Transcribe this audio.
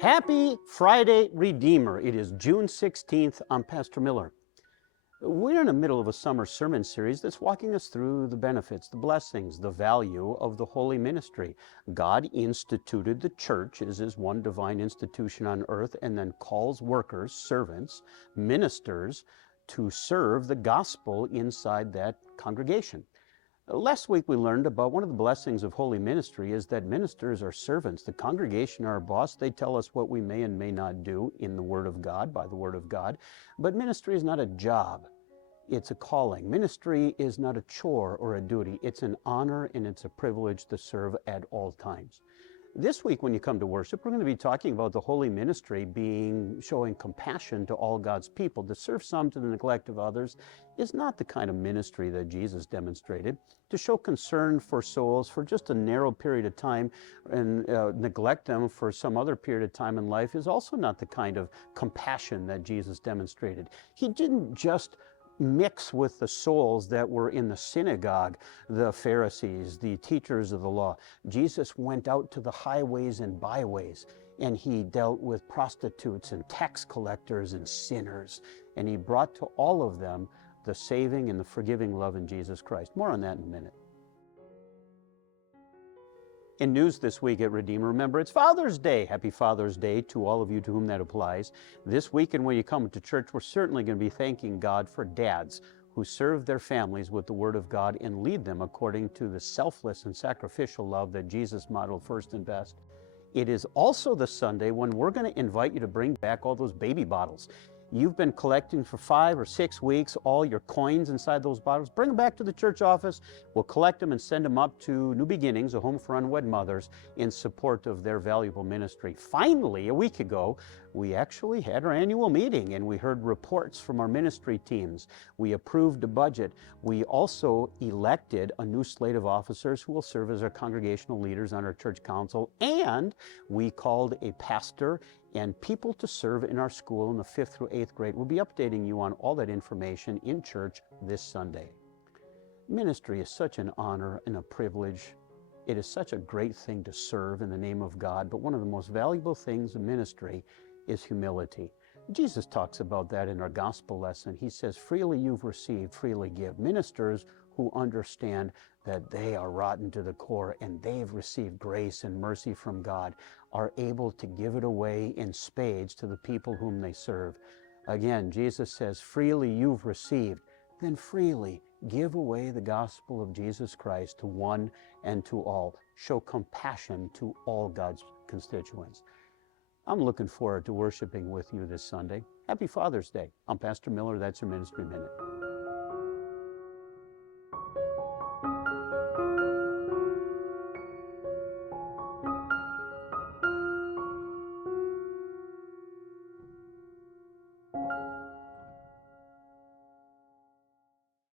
Happy Friday, Redeemer. It is June 16th. I'm Pastor Miller. We're in the middle of a summer sermon series that's walking us through the benefits, the blessings, the value of the holy ministry. God instituted the church as his one divine institution on earth and then calls workers, servants, ministers to serve the gospel inside that congregation. Last week we learned about one of the blessings of holy ministry is that ministers are servants. The congregation are our boss. They tell us what we may and may not do in the Word of God, by the Word of God. But ministry is not a job. It's a calling. Ministry is not a chore or a duty. It's an honor and it's a privilege to serve at all times. This week when you come to worship, we're going to be talking about the holy ministry showing compassion to all God's people. To serve some to the neglect of others is not the kind of ministry that Jesus demonstrated. To show concern for souls for just a narrow period of time and neglect them for some other period of time in life is also not the kind of compassion that Jesus demonstrated. He didn't just mix with the souls that were in the synagogue, the Pharisees, the teachers of the law. Jesus went out to the highways and byways, and he dealt with prostitutes and tax collectors and sinners, and he brought to all of them the saving and the forgiving love in Jesus Christ. More on that in a minute. In news this week at Redeemer, remember it's Father's Day. Happy Father's Day to all of you to whom that applies. This weekend when you come to church, we're certainly going to be thanking God for dads who serve their families with the Word of God and lead them according to the selfless and sacrificial love that Jesus modeled first and best. It is also the Sunday when we're going to invite you to bring back all those baby bottles. You've been collecting for 5 or 6 weeks all your coins inside those bottles. Bring them back to the church office. We'll collect them and send them up to New Beginnings, a home for unwed mothers, in support of their valuable ministry. Finally, a week ago, we actually had our annual meeting and we heard reports from our ministry teams. We approved a budget. We also elected a new slate of officers who will serve as our congregational leaders on our church council, and we called a pastor and people to serve in our school in the 5th through 8th grade. We'll be updating you on all that information in church this Sunday. Ministry is such an honor and a privilege. It is such a great thing to serve in the name of God, but one of the most valuable things in ministry is humility. Jesus talks about that in our gospel lesson. He says, freely you've received, freely give. Ministers who understand that they are rotten to the core and they've received grace and mercy from God are able to give it away in spades to the people whom they serve. Again, Jesus says, freely you've received, then freely give away the gospel of Jesus Christ to one and to all. Show compassion to all God's constituents. I'm looking forward to worshiping with you this Sunday. Happy Father's Day. I'm Pastor Miller. That's your Ministry Minute.